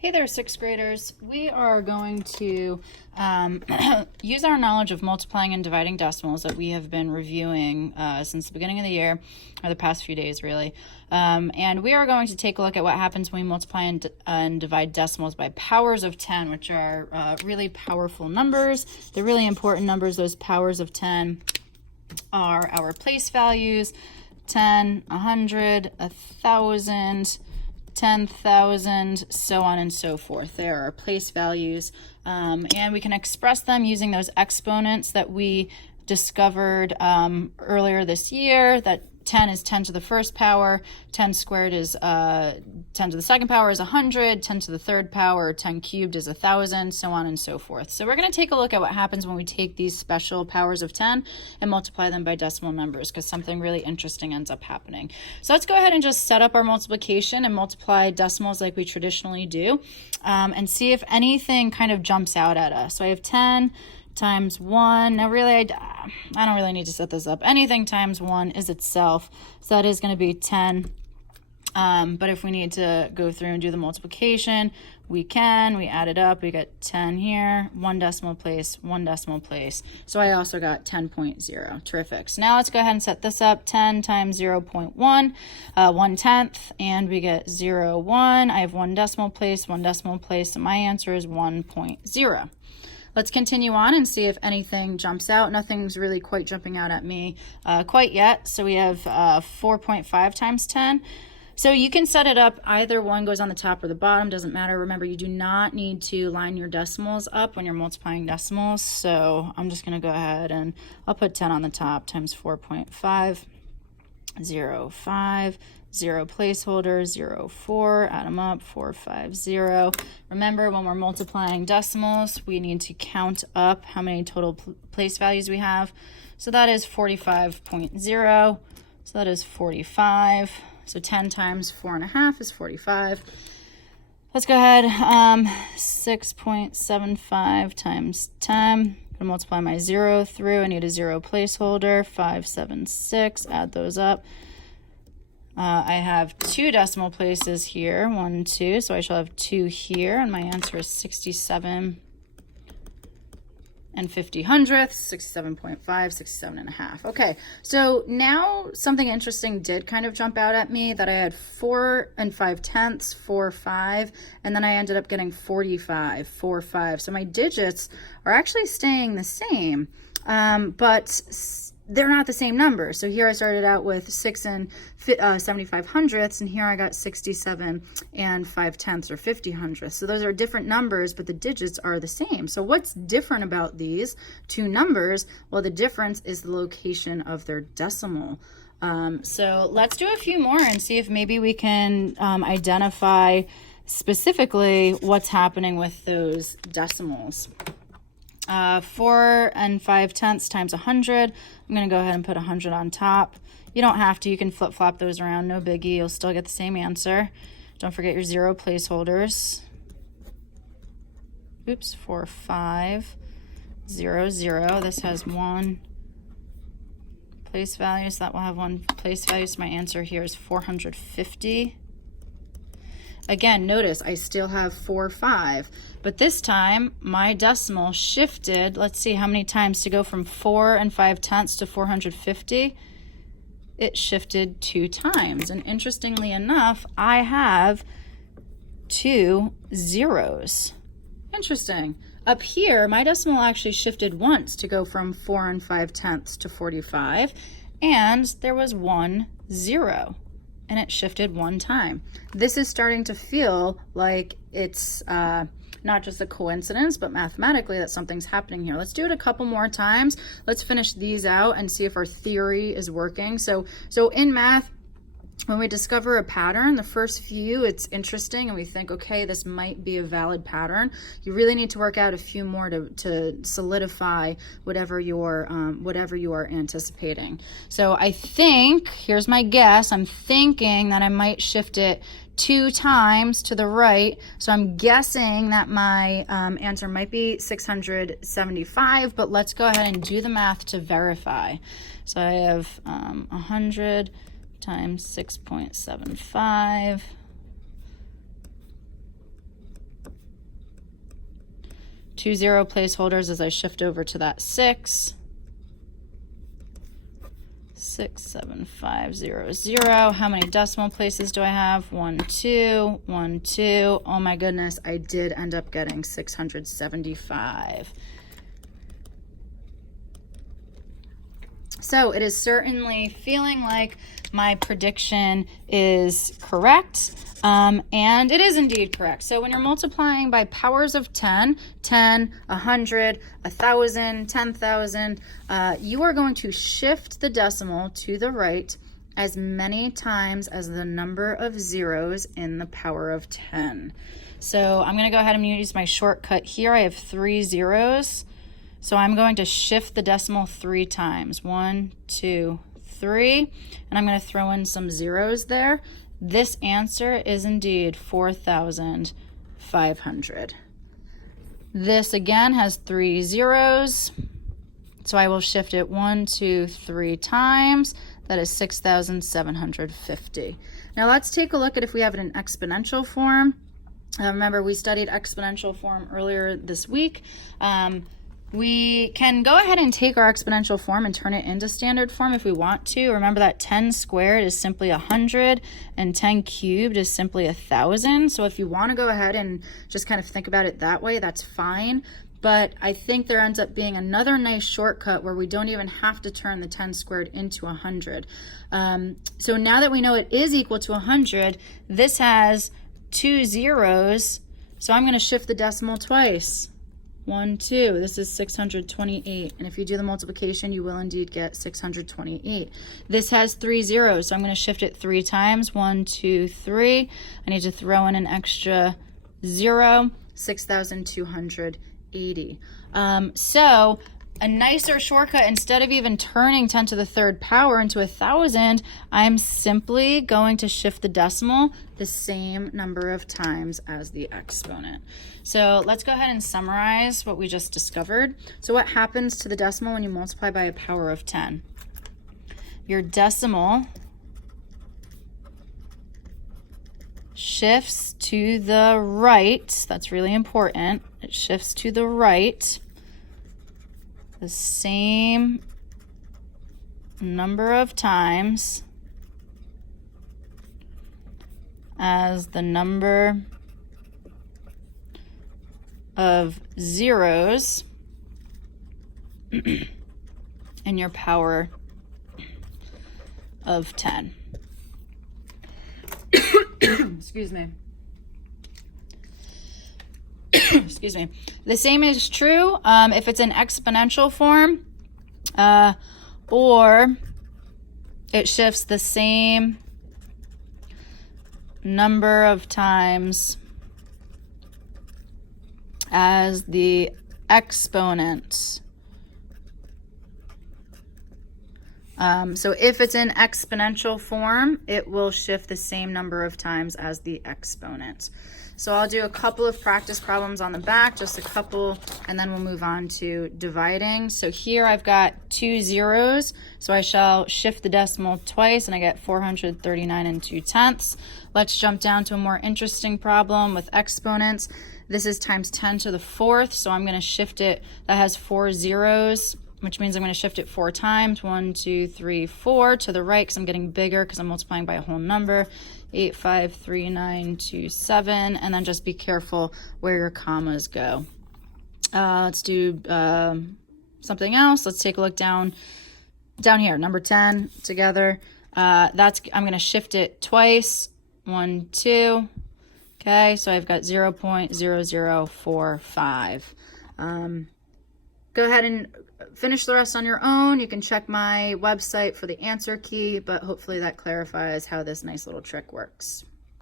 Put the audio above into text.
Hey there, sixth graders. We are going to use our knowledge of multiplying and dividing decimals that we have been reviewing since the beginning of the year, or the past few days really. And we are going to take a look at what happens when we multiply and divide decimals by powers of 10, which are really powerful numbers. They're really important numbers. Those powers of 10 are our place values: 10, 100, 1,000, 10,000, so on and so forth. They are our place values, and we can express them using those exponents that we discovered earlier this year, that 10 is 10 to the first power, 10 squared is 10 to the second power is 100, 10 to the third power, 10 cubed is 1,000, so on and so forth. So we're going to take a look at what happens when we take these special powers of 10 and multiply them by decimal numbers, because something really interesting ends up happening. So let's go ahead and just set up our multiplication and multiply decimals like we traditionally do, and see if anything kind of jumps out at us. So I have 10 times 1. Now really, I don't really need to set this up. Anything times 1 is itself, so that is going to be 10. But if we need to go through and do the multiplication, we can. We add it up. We get 10 here, 1 decimal place, 1 decimal place. So I also got 10.0. Terrific. So now let's go ahead and set this up. 10 times 0.1, 1/10, and we get 0, 1. I have 1 decimal place, 1 decimal place, so my answer is 1.0. Let's continue on and see if anything jumps out. Nothing's really quite jumping out at me quite yet. So we have 4.5 times 10. So you can set it up, either one goes on the top or the bottom, doesn't matter. Remember, you do not need to line your decimals up when you're multiplying decimals. So I'm just going to go ahead and I'll put 10 on the top times 4.5, 0, 5, 0 placeholder, 0, 4, add them up, 4, 5, 0. Remember, when we're multiplying decimals, we need to count up how many total place values we have. So that is 45.0, so that is 45. So 10 times 4.5 is 45. Let's go ahead, 6.75 times 10. I'm going to multiply my 0 through. I need a 0 placeholder, 5, 7, 6, add those up. I have 2 decimal places here, 1, 2, so I shall have 2 here, and my answer is 67 and 50 hundredths, 67.5, 67.5. Okay, so now something interesting did kind of jump out at me, that I had 4 and 5/10, 4, 5, and then I ended up getting 45, 4, 5. So my digits are actually staying the same, but they're not the same number. So here I started out with 6 and 75 hundredths, and here I got 67 and 5/10 or 50 hundredths. So those are different numbers, but the digits are the same. So what's different about these two numbers? Well, the difference is the location of their decimal. So let's do a few more and see if maybe we can identify specifically what's happening with those decimals. 4 and 5/10 times 100. I'm going to go ahead and put 100 on top. You don't have to. You can flip-flop those around. No biggie. You'll still get the same answer. Don't forget your 0 placeholders. Oops, 4, 5, 0, 0. This has 1 place value, so that will have 1 place value. So my answer here is 450. Again, notice I still have 4, 5, but this time my decimal shifted. Let's see how many times to go from 4 and 5/10 to 450. It shifted 2 times, and interestingly enough, I have 2 zeros. Interesting. Up here, my decimal actually shifted once to go from 4 and 5/10 to 45, and there was 1 0. And it shifted 1 time. This is starting to feel like it's not just a coincidence, but mathematically that something's happening here. Let's do it a couple more times. Let's finish these out and see if our theory is working. So in math, when we discover a pattern, the first few, it's interesting and we think, okay, this might be a valid pattern. You really need to work out a few more to solidify whatever you are anticipating. So I think, here's my guess, I'm thinking that I might shift it 2 times to the right. So I'm guessing that my answer might be 675, but let's go ahead and do the math to verify. So I have 100 times 6.75 2 0 placeholders as I shift over to that 6. 67500. How many decimal places do I have? 1 2 1 2. Oh my goodness, I did end up getting 675. So it is certainly feeling like my prediction is correct, and it is indeed correct. So when you're multiplying by powers of 10, 10, 100, 1,000, 10,000, you are going to shift the decimal to the right as many times as the number of zeros in the power of 10. So I'm going to go ahead and use my shortcut here. I have 3 zeros. So I'm going to shift the decimal 3 times. 1, 2, 3. And I'm going to throw in some zeros there. This answer is indeed 4,500. This again has 3 zeros. So I will shift it 1, 2, 3 times. That is 6,750. Now let's take a look at if we have it in exponential form. Remember, we studied exponential form earlier this week. We can go ahead and take our exponential form and turn it into standard form if we want to. Remember that 10 squared is simply 100 and 10 cubed is simply 1,000. So if you want to go ahead and just kind of think about it that way, that's fine. But I think there ends up being another nice shortcut where we don't even have to turn the 10 squared into 100. So now that we know it is equal to 100, this has 2 zeros. So I'm going to shift the decimal twice. 1, 2. This is 628. And if you do the multiplication, you will indeed get 628. This has 3 zeros, so I'm going to shift it 3 times. 1, 2, 3. I need to throw in an extra 0. 6,280. So a nicer shortcut, instead of even turning 10 to the 3rd power into 1,000, I'm simply going to shift the decimal the same number of times as the exponent. So let's go ahead and summarize what we just discovered. So what happens to the decimal when you multiply by a power of 10? Your decimal shifts to the right. That's really important. It shifts to the right the same number of times as the number of zeros in your power of 10. Excuse me. Excuse me. The same is true if it's in exponential form, or it shifts the same number of times as the exponent. So if it's in exponential form, it will shift the same number of times as the exponent. So I'll do a couple of practice problems on the back, just a couple, and then we'll move on to dividing. So here I've got 2 zeros, so I shall shift the decimal twice, and I get 439 2/10. Let's jump down to a more interesting problem with exponents. This is times 10 to the 4th, so I'm going to shift it. That has 4 zeros, which means I'm going to shift it 4 times. 1, 2, 3, 4 to the right because I'm getting bigger because I'm multiplying by a whole number. 8, 5, 3, 9, 2, 7, and then just be careful where your commas go. Let's do something else. Let's take a look down here, number 10 together. I'm going to shift it twice. 1, 2. Okay, so I've got 0.0045. Go ahead and finish the rest on your own. You can check my website for the answer key, but hopefully that clarifies how this nice little trick works.